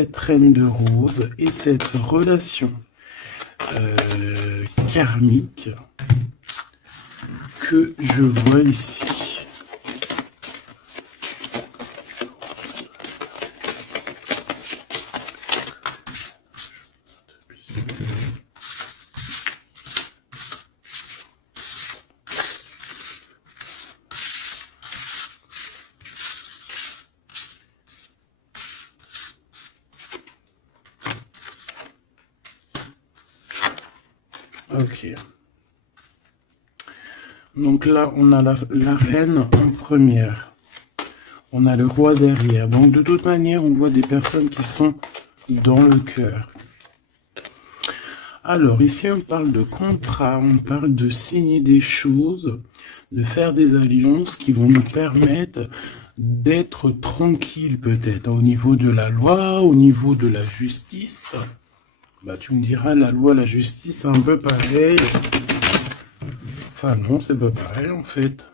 cette reine de rose et cette relation karmique que je vois ici. Ok. Donc là, on a la reine en première. On a le roi derrière. Donc de toute manière, on voit des personnes qui sont dans le cœur. Alors ici, on parle de contrat, on parle de signer des choses, de faire des alliances qui vont nous permettre d'être tranquille peut-être au niveau de la loi, au niveau de la justice. Bah, tu me diras, la loi, la justice, c'est un peu pareil. Enfin non, c'est pas pareil en fait.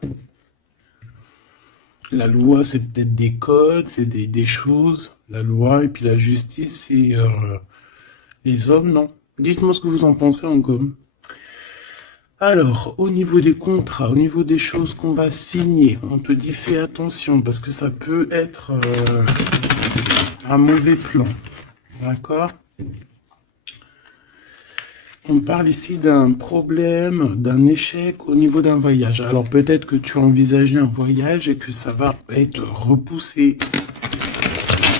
La loi, c'est peut-être des codes, c'est des choses. La loi et puis la justice, c'est les hommes, non? Dites-moi ce que vous en pensez en com. Alors, au niveau des contrats, au niveau des choses qu'on va signer, on te dit fais attention parce que ça peut être un mauvais plan. D'accord? On parle ici d'un problème, d'un échec au niveau d'un voyage. Alors peut-être que tu as envisagé un voyage et que ça va être repoussé.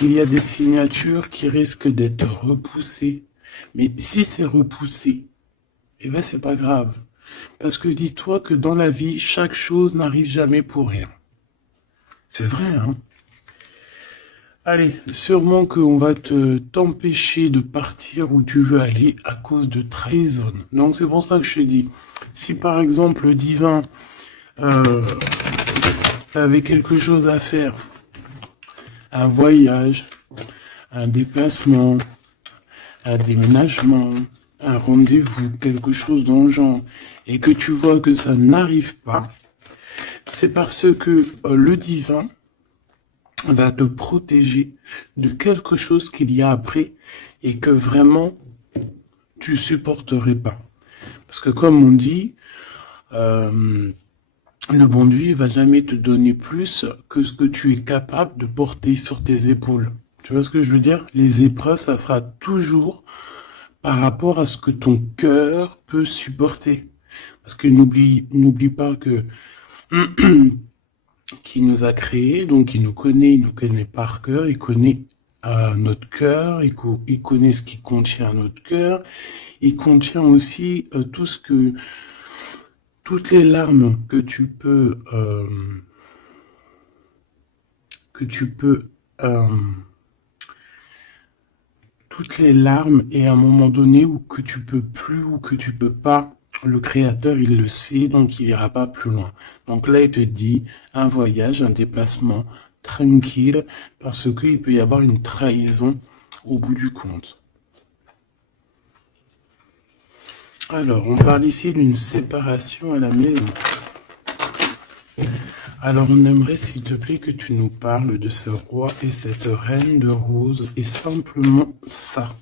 Il y a des signatures qui risquent d'être repoussées. Mais si c'est repoussé, eh ben c'est pas grave. Parce que dis-toi que dans la vie, chaque chose n'arrive jamais pour rien. C'est vrai, hein? Allez, sûrement qu'on va t'empêcher de partir où tu veux aller à cause de trahison. Donc c'est pour ça que je te dis, si par exemple le divin avait quelque chose à faire, un voyage, un déplacement, un déménagement, un rendez-vous, quelque chose dans le genre, et que tu vois que ça n'arrive pas, c'est parce que le divin va te protéger de quelque chose qu'il y a après et que vraiment tu supporterais pas. Parce que comme on dit, le bon Dieu va jamais te donner plus que ce que tu es capable de porter sur tes épaules. Tu vois ce que je veux dire? Les épreuves, ça sera toujours par rapport à ce que ton cœur peut supporter. Parce que n'oublie pas que qui nous a créés, donc il nous connaît par cœur, il connaît notre cœur, il connaît ce qui contient notre cœur, il contient aussi toutes les larmes toutes les larmes et à un moment donné où que tu peux plus ou que tu peux pas, le créateur il le sait donc il ira pas plus loin. Donc là il te dit un voyage, un déplacement tranquille parce qu'il peut y avoir une trahison au bout du compte. Alors on parle ici d'une séparation à la maison. Alors on aimerait s'il te plaît que tu nous parles de ce roi et cette reine de rose et simplement ça.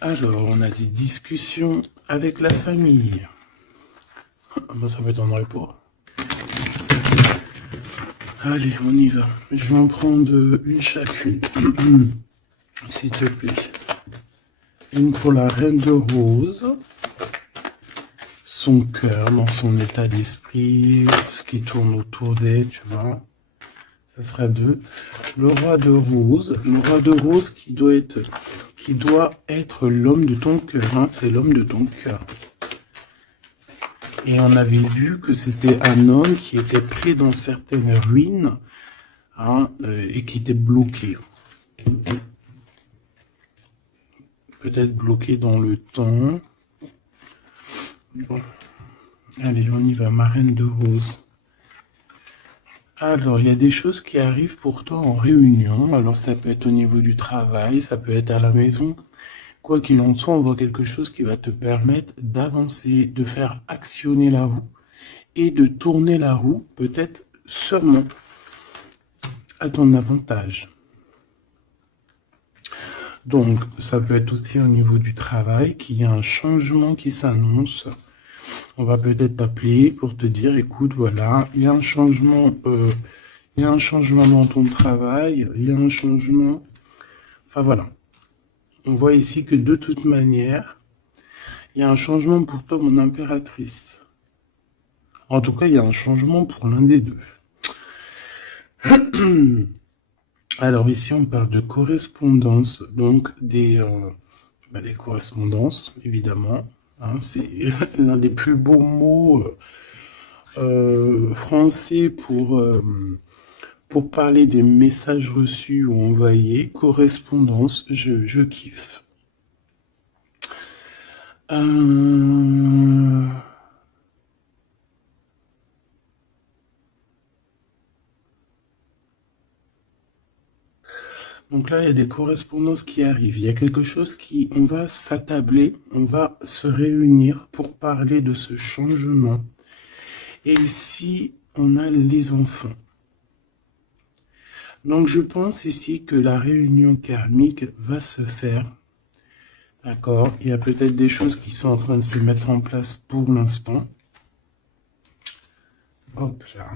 Alors on a des discussions avec la famille. Ben, ça m'étonnerait pas. Allez, on y va. Je vais en prendre une chacune. S'il te plaît. Une pour la reine de rose. Son cœur, dans son état d'esprit, ce qui tourne autour d'elle, tu vois. Ça sera 2. Le roi de rose. Le roi de rose qui doit être l'homme de ton cœur. Hein, c'est l'homme de ton cœur. Et on avait vu que c'était un homme qui était pris dans certaines ruines hein, et qui était bloqué. Peut-être bloqué dans le temps. Bon. Allez, on y va, ma reine de rose. Alors, il y a des choses qui arrivent pour toi en réunion. Alors, ça peut être au niveau du travail, ça peut être à la maison. Quoi qu'il en soit, on voit quelque chose qui va te permettre d'avancer, de faire actionner la roue et de tourner la roue peut-être sûrement à ton avantage. Donc, ça peut être aussi au niveau du travail qu'il y a un changement qui s'annonce. On va peut-être t'appeler pour te dire, écoute, voilà, il y a un changement, dans ton travail, il y a un changement. Enfin voilà, on voit ici que de toute manière, il y a un changement pour toi, mon impératrice. En tout cas, il y a un changement pour l'un des deux. Alors ici, on parle de correspondance, donc des correspondances, évidemment. Hein, c'est l'un des plus beaux mots français pour parler des messages reçus ou envoyés. Correspondance, je kiffe. Donc là, il y a des correspondances qui arrivent. Il y a quelque chose on va s'attabler, on va se réunir pour parler de ce changement. Et ici, on a les enfants. Donc je pense ici que la réunion karmique va se faire. D'accord? Il y a peut-être des choses qui sont en train de se mettre en place pour l'instant. Hop là.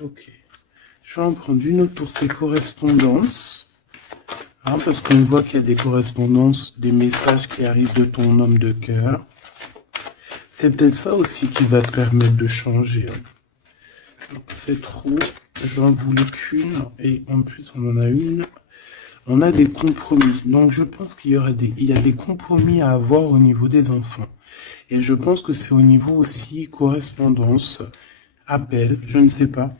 Ok. Je vais en prendre une autre pour ces correspondances. Hein, parce qu'on voit qu'il y a des correspondances, des messages qui arrivent de ton homme de cœur. C'est peut-être ça aussi qui va te permettre de changer. C'est trop. J'en voulais qu'une. Et en plus, on en a une. On a des compromis. Donc, je pense qu'il y a des compromis à avoir au niveau des enfants. Et je pense que c'est au niveau aussi correspondance, appel, je ne sais pas.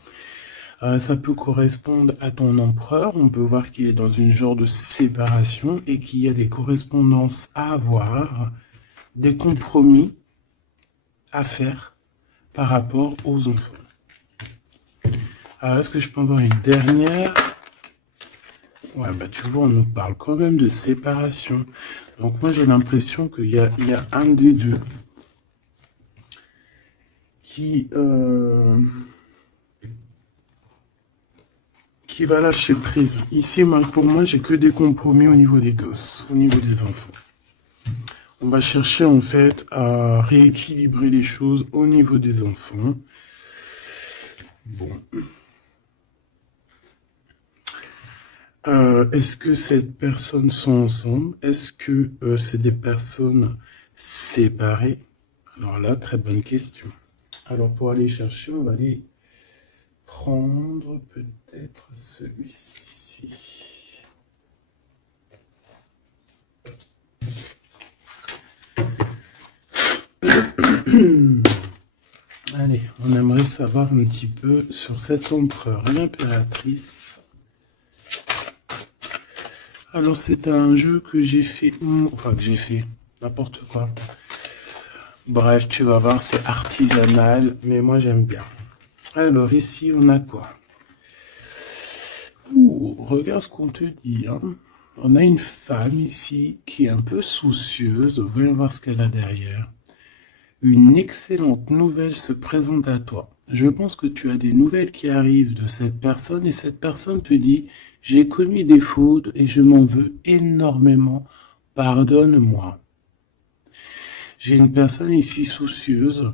Ça peut correspondre à ton empereur. On peut voir qu'il est dans une genre de séparation et qu'il y a des correspondances à avoir, des compromis à faire par rapport aux enfants. Alors, est-ce que je peux avoir une dernière? Ouais, bah tu vois, on nous parle quand même de séparation. Donc moi, j'ai l'impression qu'il y a un des deux qui va lâcher prise. Ici, pour moi, j'ai que des compromis au niveau des gosses, au niveau des enfants. On va chercher en fait à rééquilibrer les choses au niveau des enfants. Bon. Est-ce que ces personnes sont ensemble? Est-ce que c'est des personnes séparées? Alors là, très bonne question. Alors pour aller chercher, on va aller prendre peut-être celui-ci. Allez, on aimerait savoir un petit peu sur cet empereur et l'impératrice. Alors c'est un jeu que j'ai fait, n'importe quoi. Bref, tu vas voir, c'est artisanal, mais moi j'aime bien. Alors ici, on a quoi? Ouh, regarde ce qu'on te dit. Hein. On a une femme ici qui est un peu soucieuse. Voyons voir ce qu'elle a derrière. Une excellente nouvelle se présente à toi. Je pense que tu as des nouvelles qui arrivent de cette personne et cette personne te dit « J'ai commis des fautes et je m'en veux énormément. Pardonne-moi. » J'ai une personne ici soucieuse.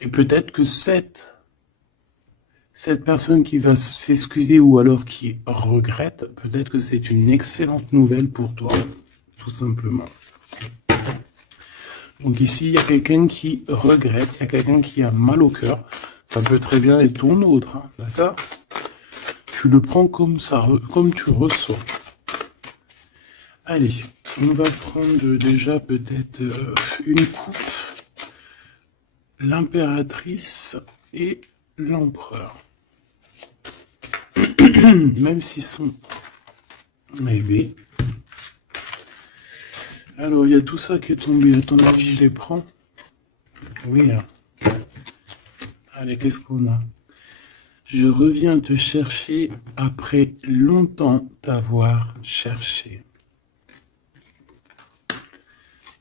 Et peut-être que cette personne qui va s'excuser ou alors qui regrette, peut-être que c'est une excellente nouvelle pour toi, tout simplement. Donc ici, il y a quelqu'un qui regrette, il y a quelqu'un qui a mal au cœur. Ça peut très bien être ton autre, hein, d'accord? Tu le prends comme ça, comme tu ressens. Allez, on va prendre déjà peut-être une coupe. L'impératrice et l'empereur. Même s'ils sont élevés. Alors, il y a tout ça qui est tombé. À ton avis, je les prends? Oui. Hein. Allez, qu'est-ce qu'on a? Je reviens te chercher après longtemps t'avoir cherché.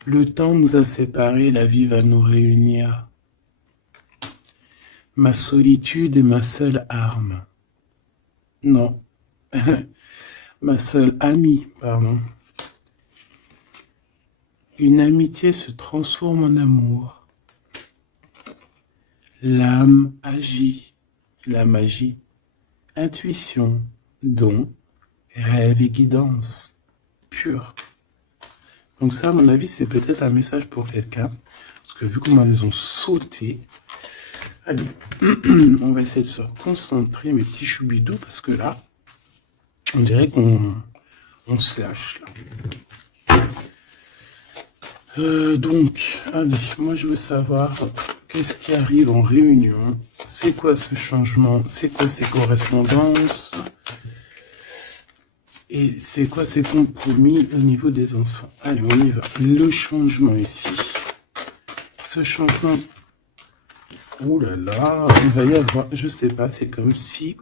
Le temps nous a séparés, la vie va nous réunir. Ma solitude est ma seule arme. Non. Ma seule amie, pardon. Une amitié se transforme en amour. L'âme agit, la magie, intuition, don, rêve et guidance, pure. Donc ça, à mon avis, c'est peut-être un message pour quelqu'un, parce que vu comment elles ont sauté, allez, on va essayer de se concentrer, mes petits choubidous, parce que là, on dirait qu'on se lâche, là. Donc, allez, moi je veux savoir qu'est-ce qui arrive en réunion, c'est quoi ce changement, c'est quoi ces correspondances, et c'est quoi ces compromis au niveau des enfants. Allez, on y va. Le changement ici. Ce changement, oh là là, il va y avoir, je sais pas, c'est comme si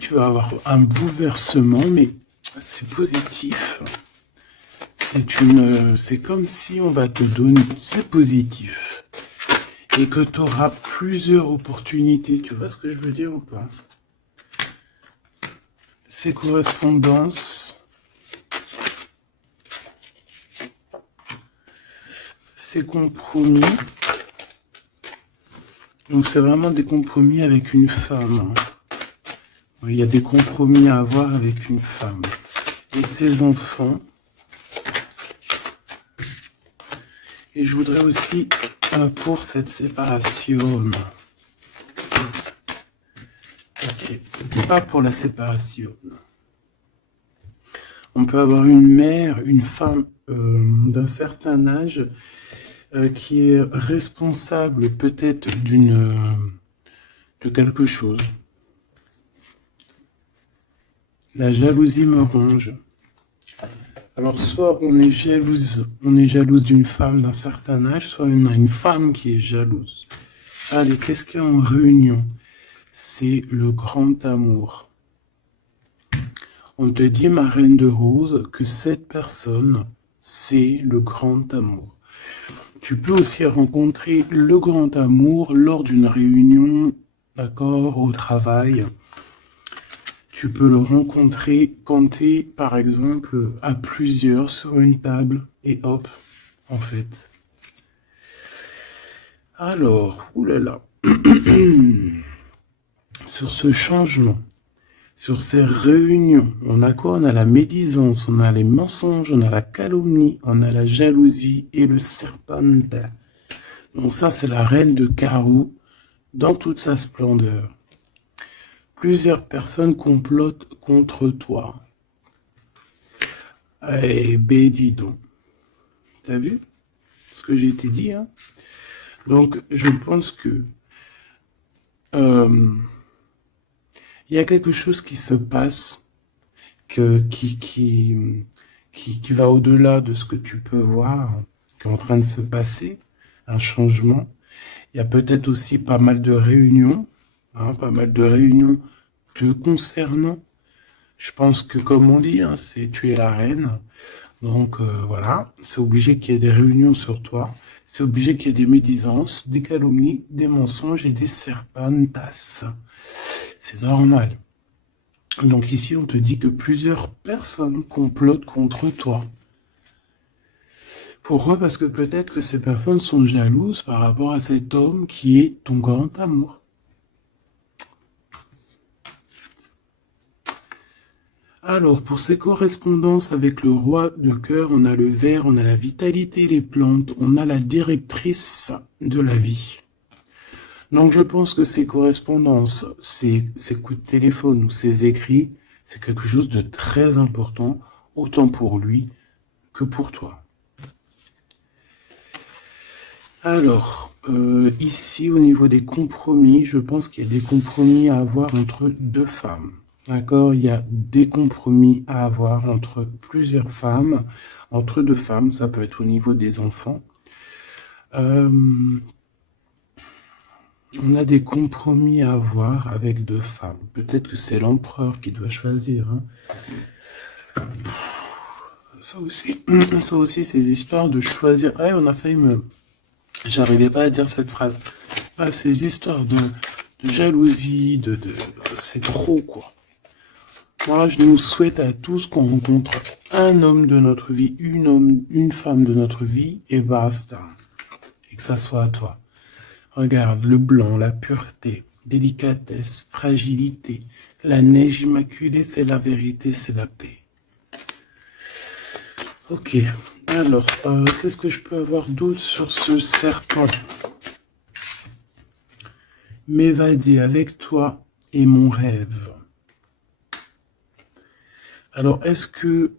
tu vas avoir un bouleversement, mais c'est positif. C'est comme si on va te donner, c'est positif, et que tu auras plusieurs opportunités. Tu vois ce que je veux dire ou pas? Ces correspondances, ces compromis. Donc c'est vraiment des compromis avec une femme. Il y a des compromis à avoir avec une femme. Et ses enfants. Et je voudrais aussi pour cette séparation. Ok, pas pour la séparation. On peut avoir une mère, une femme d'un certain âge qui est responsable peut-être de quelque chose. La jalousie me ronge. Alors soit on est jalouse d'une femme d'un certain âge, soit on a une femme qui est jalouse. Allez, qu'est-ce qu'il y a en réunion? C'est le grand amour. On te dit, ma reine de rose, que cette personne, c'est le grand amour. Tu peux aussi rencontrer le grand amour lors d'une réunion, d'accord, au travail. Tu peux le rencontrer quand tu es, par exemple, à plusieurs sur une table, et hop, en fait. Alors, oulala, sur ce changement, sur ces réunions, on a quoi? On a la médisance, on a les mensonges, on a la calomnie, on a la jalousie et le serpente. Donc ça, c'est la reine de carreau dans toute sa splendeur. Plusieurs personnes complotent contre toi. Eh ben, dis donc. T'as vu ce que j'ai été dit, hein? Donc, je pense que il y a quelque chose qui se passe qui va au-delà de ce que tu peux voir, qui est en train de se passer, un changement. Il y a peut-être aussi pas mal de réunions, hein, pas mal de réunions te concernant. Je pense que, comme on dit, hein, c'est tu es la reine. Donc voilà, c'est obligé qu'il y ait des réunions sur toi. C'est obligé qu'il y ait des médisances, des calomnies, des mensonges et des serpentas. C'est normal. Donc ici, on te dit que plusieurs personnes complotent contre toi. Pourquoi? Parce que peut-être que ces personnes sont jalouses par rapport à cet homme qui est ton grand amour. Alors, pour ces correspondances avec le roi de cœur, on a le ver, on a la vitalité, les plantes, on a la directrice de la vie. Donc, je pense que ces correspondances, ces coups de téléphone ou ces écrits, c'est quelque chose de très important, autant pour lui que pour toi. Alors, ici, au niveau des compromis, je pense qu'il y a des compromis à avoir entre deux femmes. D'accord? Il y a des compromis à avoir entre plusieurs femmes, entre deux femmes, ça peut être au niveau des enfants. On a des compromis à avoir avec deux femmes. Peut-être que c'est l'empereur qui doit choisir, hein. Ça aussi, ça aussi, ces histoires de choisir. Ah, on a failli me. J'arrivais pas à dire cette phrase. Bref, ces histoires de jalousie, c'est trop, quoi. Moi, je nous souhaite à tous qu'on rencontre un homme de notre vie, une femme de notre vie, et basta. Et que ça soit à toi. Regarde, le blanc, la pureté, délicatesse, fragilité. La neige immaculée, c'est la vérité, c'est la paix. Ok, alors, qu'est-ce que je peux avoir d'autre sur ce serpent? M'évader avec toi est mon rêve. Alors, est-ce que,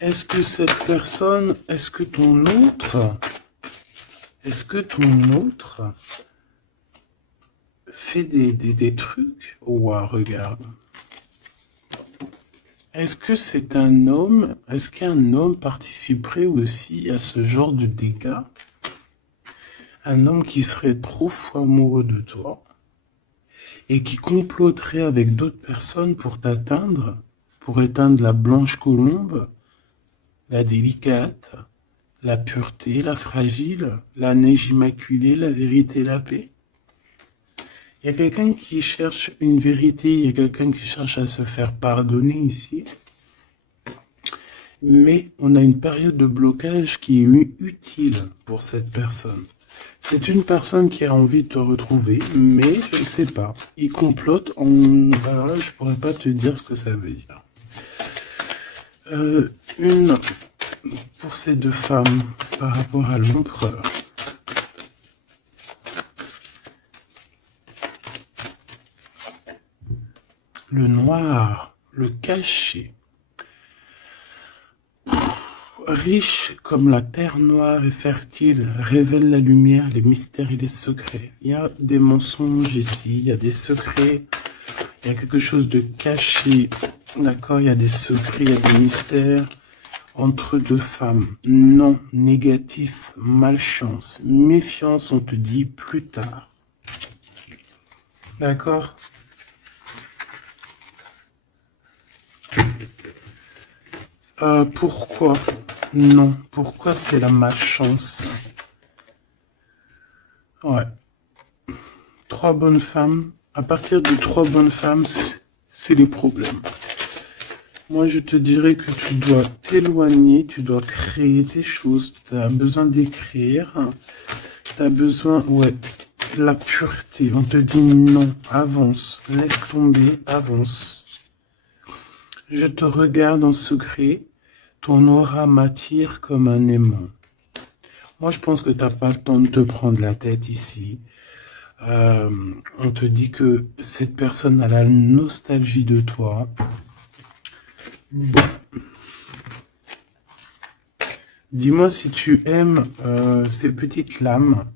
est-ce que cette personne, est-ce que ton autre fait des trucs? Ouah, regarde. Est-ce que c'est un homme, est-ce qu'un homme participerait aussi à ce genre de dégâts? Un homme qui serait trop fou amoureux de toi et qui comploterait avec d'autres personnes pour t'atteindre, pour éteindre la blanche colombe, la délicate, la pureté, la fragile, la neige immaculée, la vérité, la paix. Il y a quelqu'un qui cherche une vérité, il y a quelqu'un qui cherche à se faire pardonner ici. Mais on a une période de blocage qui est utile pour cette personne. C'est une personne qui a envie de te retrouver, mais je ne sais pas. Il complote en... Alors là, je pourrais pas te dire ce que ça veut dire. Une pour ces deux femmes par rapport à l'empereur. Le noir, le caché. Riche comme la terre noire et fertile, révèle la lumière, les mystères et les secrets. Il y a des mensonges ici, il y a des secrets, il y a quelque chose de caché, d'accord? Il y a des secrets, il y a des mystères entre deux femmes. Non, négatif, malchance, méfiance, on te dit plus tard. D'accord? Pourquoi? Non, pourquoi c'est la malchance? Ouais. Trois bonnes femmes. À partir de trois bonnes femmes, c'est les problèmes. Moi, je te dirais que tu dois t'éloigner, tu dois créer tes choses. Tu as besoin d'écrire. Tu as besoin, ouais, la pureté. On te dit non, avance, laisse tomber, avance. Je te regarde en secret. Ton aura m'attire comme un aimant. Moi, je pense que tu n'as pas le temps de te prendre la tête ici. On te dit que cette personne a la nostalgie de toi. Bon. Dis-moi si tu aimes ces petites lames.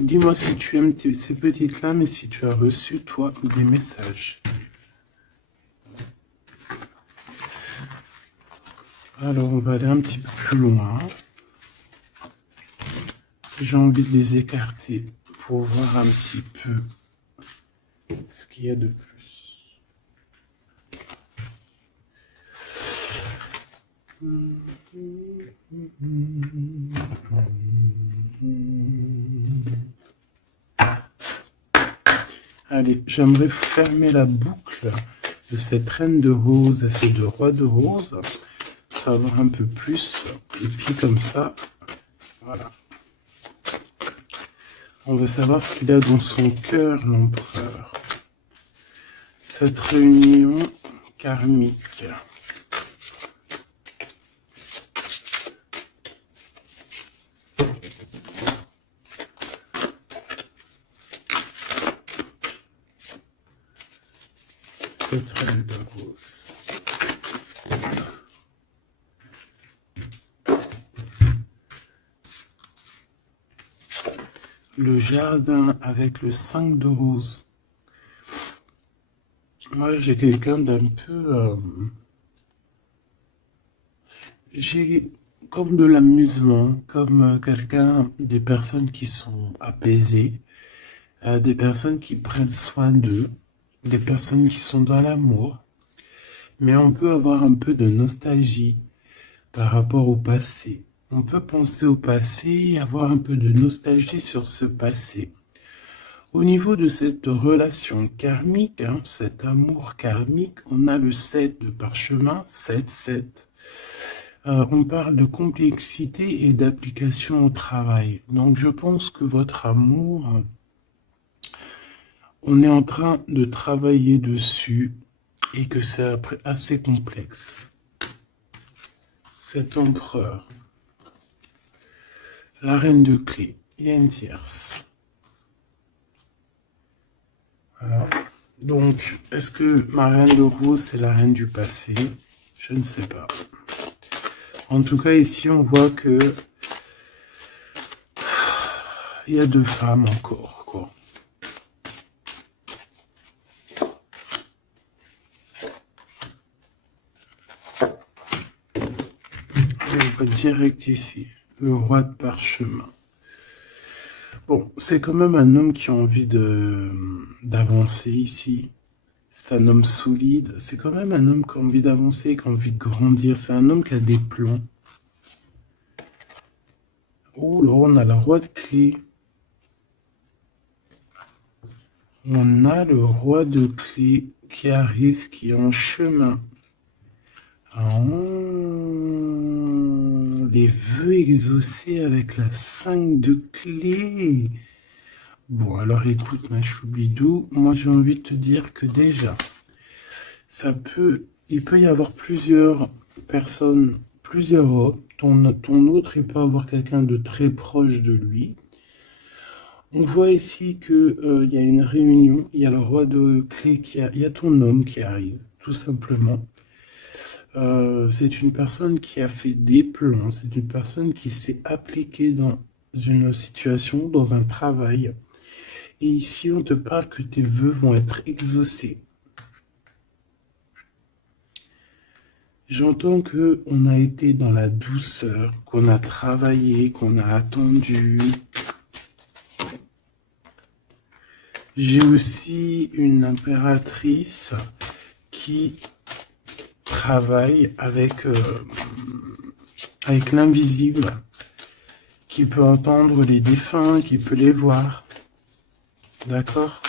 Dis-moi si tu aimes ces petites lames et si tu as reçu, toi, des messages. Alors, on va aller un petit peu plus loin. J'ai envie de les écarter pour voir un petit peu ce qu'il y a de plus. Allez, j'aimerais fermer la boucle de cette reine de rose à ces deux rois de rose. Savoir un peu plus. Et puis comme ça, voilà. On veut savoir ce qu'il a dans son cœur, l'empereur. Cette réunion karmique. Cette reine de rose. Le jardin avec le 5 de rose. Moi, j'ai quelqu'un d'un peu... j'ai comme de l'amusement, comme quelqu'un, des personnes qui sont apaisées, des personnes qui prennent soin d'eux, des personnes qui sont dans l'amour, mais on peut avoir un peu de nostalgie par rapport au passé. On peut penser au passé et avoir un peu de nostalgie sur ce passé. Au niveau de cette relation karmique, cet amour karmique, on a le 7 de parchemin, 7, 7. On parle de complexité et d'application au travail. Donc je pense que votre amour, on est en train de travailler dessus et que c'est assez complexe. Cet empereur, la reine de clés, il y a une tierce. Voilà. Donc, est-ce que ma reine de rose, c'est la reine du passé? Je ne sais pas. En tout cas, ici, on voit que il y a 2 femmes encore, quoi. On va direct ici, le roi de parchemin. Bon, c'est quand même un homme qui a envie d'avancer ici. C'est un homme solide. C'est quand même un homme qui a envie d'avancer, qui a envie de grandir. C'est un homme qui a des plans. Oh là, on a le roi de clés. On a le roi de clés qui arrive, qui est en chemin. Oh, les vœux exaucés avec la 5 de clés. Bon, alors écoute, ma choubidou, moi j'ai envie de te dire que déjà, il peut y avoir plusieurs personnes, plusieurs hommes. Ton autre, il peut avoir quelqu'un de très proche de lui. On voit ici que il y a une réunion, il y a le roi de clés il y a ton homme qui arrive, tout simplement. C'est une personne qui a fait des plans, c'est une personne qui s'est appliquée dans une situation, dans un travail. Et ici, on te parle que tes vœux vont être exaucés. J'entends que on a été dans la douceur, qu'on a travaillé, qu'on a attendu. J'ai aussi une impératrice qui travaille avec l'invisible, qui peut entendre les défunts, qui peut les voir. D'accord?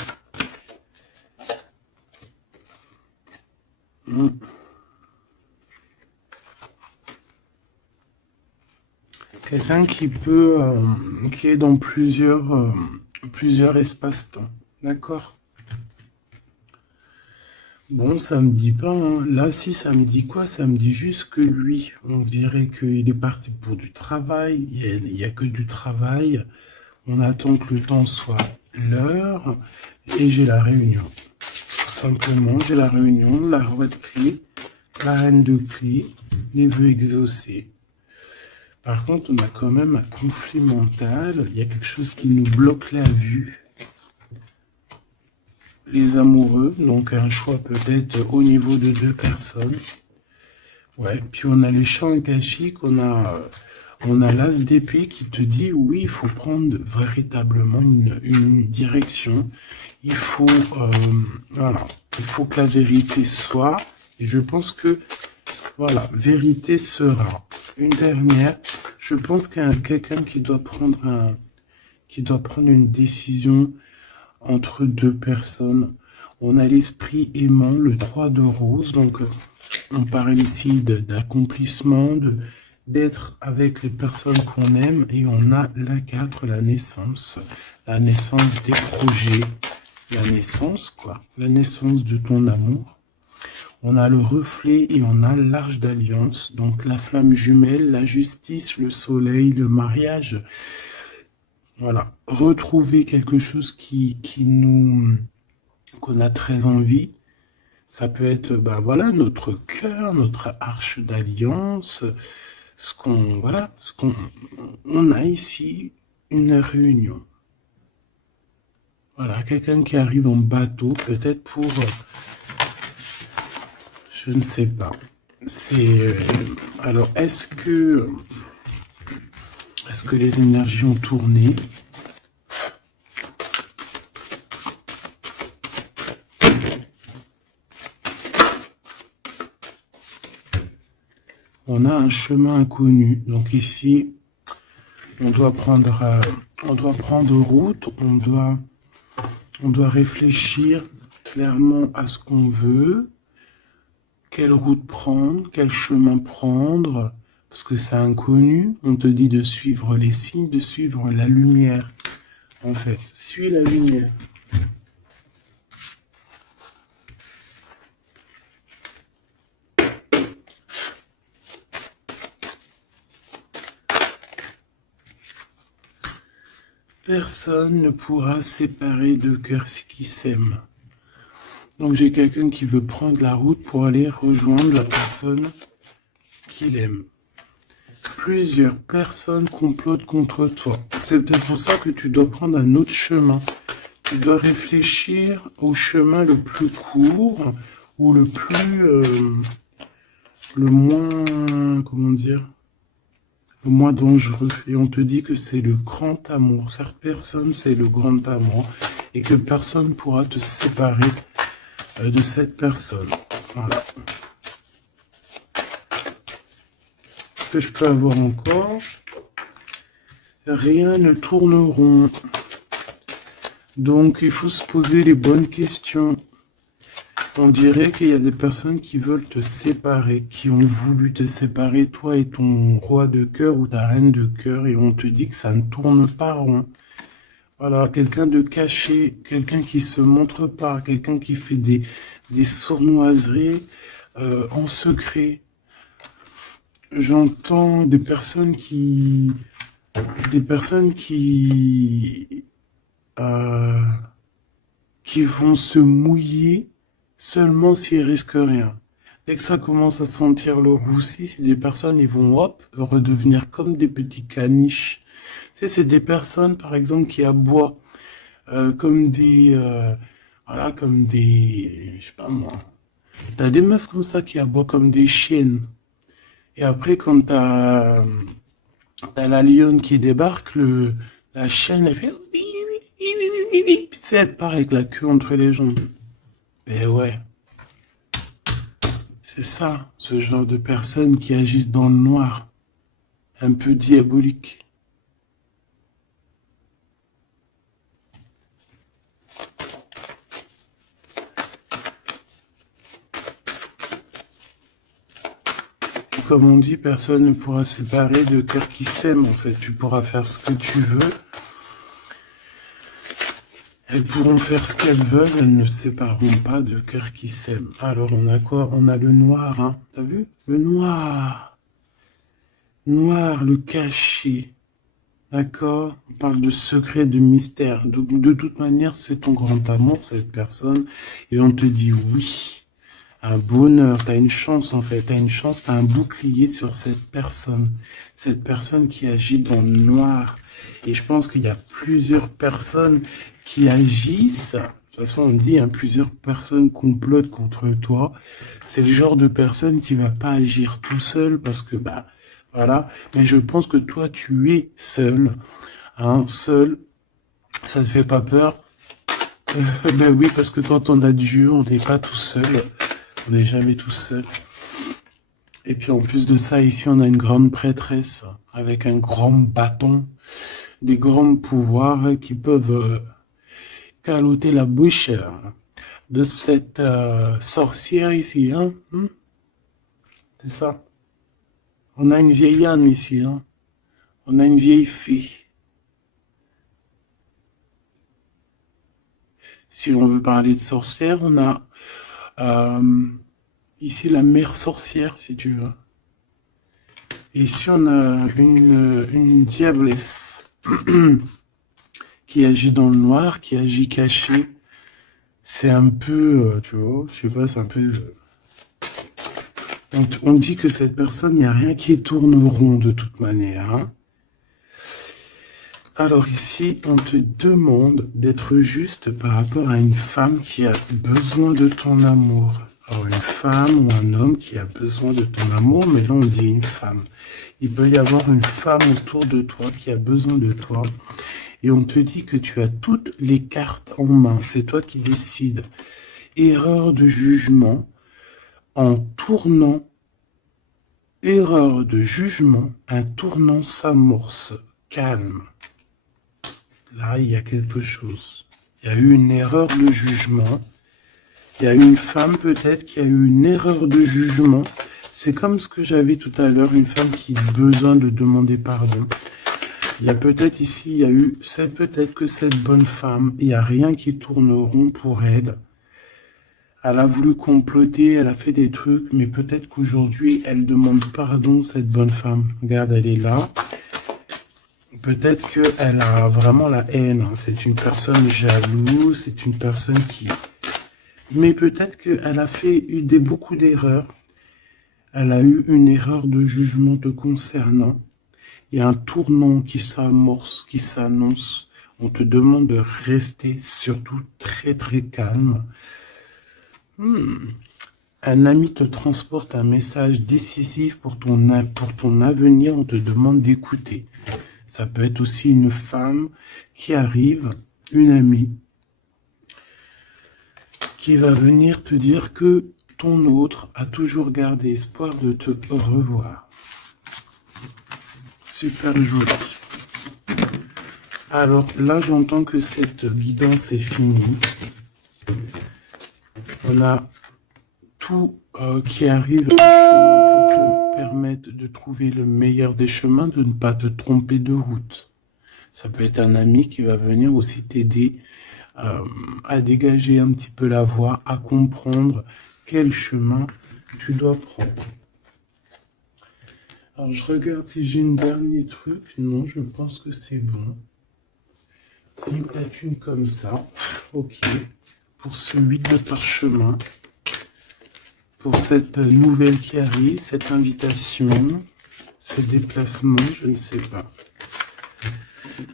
Quelqu'un qui peut, qui est dans plusieurs espaces-temps. D'accord? Bon, ça me dit pas, hein. Là, si, ça me dit quoi? Ça me dit juste que lui, on dirait qu'il est parti pour du travail. Il y a que du travail. On attend que le temps soit l'heure. Et j'ai la réunion. Tout simplement, j'ai la réunion, la roi de clés, la reine de clés, les vœux exaucés. Par contre, on a quand même un conflit mental. Il y a quelque chose qui nous bloque la vue. Les amoureux, donc un choix peut-être au niveau de 2 personnes. Ouais, puis on a les champs akashiques, on a l'as d'épée qui te dit oui, il faut prendre véritablement une direction. Il faut, voilà, il faut que la vérité soit. Et je pense que, voilà, vérité sera. Une dernière, je pense qu'il y a quelqu'un qui doit prendre une décision entre 2 personnes. On a l'esprit aimant, le 3 de rose, donc on parle ici d'accomplissement, d'être avec les personnes qu'on aime, et on a la 4, la naissance des projets, la naissance, quoi, la naissance de ton amour. On a le reflet et on a l'arche d'alliance, donc la flamme jumelle, la justice, le soleil, le mariage. Voilà, retrouver quelque chose qu'on a très envie. Ça peut être, ben voilà, notre cœur, notre arche d'alliance, on a ici une réunion. Voilà, quelqu'un qui arrive en bateau, peut-être pour, je ne sais pas. Alors, est-ce que les énergies ont tourné? on a un chemin inconnu. Donc ici, on doit prendre route, on doit réfléchir clairement à ce qu'on veut, quelle route prendre, quel chemin prendre, parce que c'est inconnu. On te dit de suivre les signes, de suivre la lumière. En fait, suis la lumière. Personne ne pourra séparer deux cœurs qui s'aiment. Donc j'ai quelqu'un qui veut prendre la route pour aller rejoindre la personne qu'il aime. Plusieurs personnes complotent contre toi. C'est peut-être pour ça que tu dois prendre un autre chemin. Tu dois réfléchir au chemin le plus court ou le moins, comment dire, le moins dangereux. Et on te dit que c'est le grand amour. Cette personne, c'est le grand amour. Et que personne ne pourra te séparer de cette personne. Voilà. Ce que je peux avoir encore, rien ne tourne rond. Donc il faut se poser les bonnes questions. On dirait qu'il y a des personnes qui veulent te séparer, qui ont voulu te séparer, toi et ton roi de cœur ou ta reine de cœur, et on te dit que ça ne tourne pas rond. Voilà, quelqu'un de caché, quelqu'un qui se montre pas, quelqu'un qui fait des sournoiseries en secret. J'entends des personnes qui vont se mouiller seulement s'ils risquent rien. Dès que ça commence à sentir le roussi, c'est des personnes, ils vont hop, redevenir comme des petits caniches. Tu sais, c'est des personnes, par exemple, qui aboient comme voilà, comme des, je sais pas moi. T'as des meufs comme ça qui aboient comme des chiennes. Et après, quand t'as la lionne qui débarque, la chienne, elle fait puis tu sais, elle part avec la queue entre les jambes. Et ouais, c'est ça, ce genre de personnes qui agissent dans le noir, un peu diabolique. Comme on dit, personne ne pourra séparer de cœurs qui s'aiment, en fait. Tu pourras faire ce que tu veux. Elles pourront faire ce qu'elles veulent, elles ne sépareront pas de cœurs qui s'aiment. Alors, on a quoi? On a le noir, hein. T'as vu? Le noir. Noir, le caché. D'accord? On parle de secret, de mystère. De toute manière, c'est ton grand amour, cette personne. Et on te dit oui. Un bonheur, t'as une chance en fait, t'as une chance, t'as un bouclier sur cette personne qui agit dans le noir. Et je pense qu'il y a plusieurs personnes qui agissent, de toute façon on dit, hein, plusieurs personnes complotent contre toi. C'est le genre de personne qui va pas agir tout seul parce que, bah, voilà. Mais je pense que toi tu es seul, hein, seul, ça te fait pas peur? Ben oui, parce que quand on a Dieu, on n'est pas tout seul. On n'est jamais tout seul. Et puis en plus de ça, ici, on a une grande prêtresse avec un grand bâton, des grands pouvoirs qui peuvent caloter la bouche de cette sorcière ici. Hein? C'est ça. On a une vieille âme ici. Hein? On a une vieille fée. Si on veut parler de sorcière, on a ici la mère sorcière, si tu veux. Et ici, on a une diablesse qui agit dans le noir, qui agit caché. C'est un peu, tu vois, je sais pas, c'est un peu... On dit que cette personne, il n'y a rien qui tourne rond de toute manière. Hein. Alors ici, on te demande d'être juste par rapport à une femme qui a besoin de ton amour. Alors une femme ou un homme qui a besoin de ton amour, mais là on dit une femme. Il peut y avoir une femme autour de toi qui a besoin de toi. Et on te dit que tu as toutes les cartes en main. C'est toi qui décides. Erreur de jugement en tournant Erreur de jugement, un tournant s'amorce. Calme. Là, il y a quelque chose. Il y a eu une erreur de jugement. Il y a une femme peut-être qui a eu une erreur de jugement. C'est comme ce que j'avais tout à l'heure, une femme qui a besoin de demander pardon. Il y a peut-être ici, il y a eu, c'est peut-être que cette bonne femme, il n'y a rien qui tourne rond pour elle. Elle a voulu comploter, elle a fait des trucs, mais peut-être qu'aujourd'hui, elle demande pardon, cette bonne femme. Regarde, elle est là. Peut-être qu'elle a vraiment la haine. C'est une personne jalouse, c'est une personne qui... Mais peut-être qu'elle a fait beaucoup d'erreurs. Elle a eu une erreur de jugement te concernant. Il y a un tournant qui s'amorce, qui s'annonce. On te demande de rester surtout très très calme. Un ami te transporte un message décisif pour ton avenir. On te demande d'écouter. Ça peut être aussi une femme qui arrive, une amie, qui va venir te dire que ton autre a toujours gardé espoir de te revoir. Super joli. Alors là, j'entends que cette guidance est finie. On a tout qui arrive au chemin pour te permettre de trouver le meilleur des chemins, de ne pas te tromper de route. Ça peut être un ami qui va venir aussi t'aider à dégager un petit peu la voie, à comprendre quel chemin tu dois prendre. Alors je regarde si j'ai une dernier truc. Non, je pense que c'est bon. Si peut-être une comme ça. Ok. Pour ce 8 de parchemin. Pour cette nouvelle qui arrive, cette invitation, ce déplacement, je ne sais pas.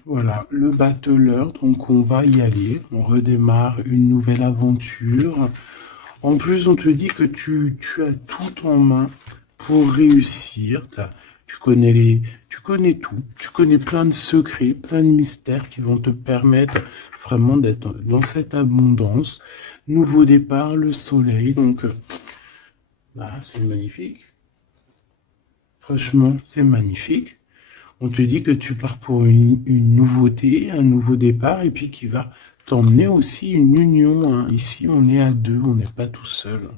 Voilà, le battleur, donc on va y aller. On redémarre une nouvelle aventure. En plus, on te dit que tu as tout en main pour réussir. Tu connais tout. Tu connais plein de secrets, plein de mystères qui vont te permettre vraiment d'être dans cette abondance. Nouveau départ, le soleil. Donc, c'est magnifique. Franchement, c'est magnifique. On te dit que tu pars pour une nouveauté, un nouveau départ, et puis qui va t'emmener aussi une union. Ici, on est à deux, on n'est pas tout seul.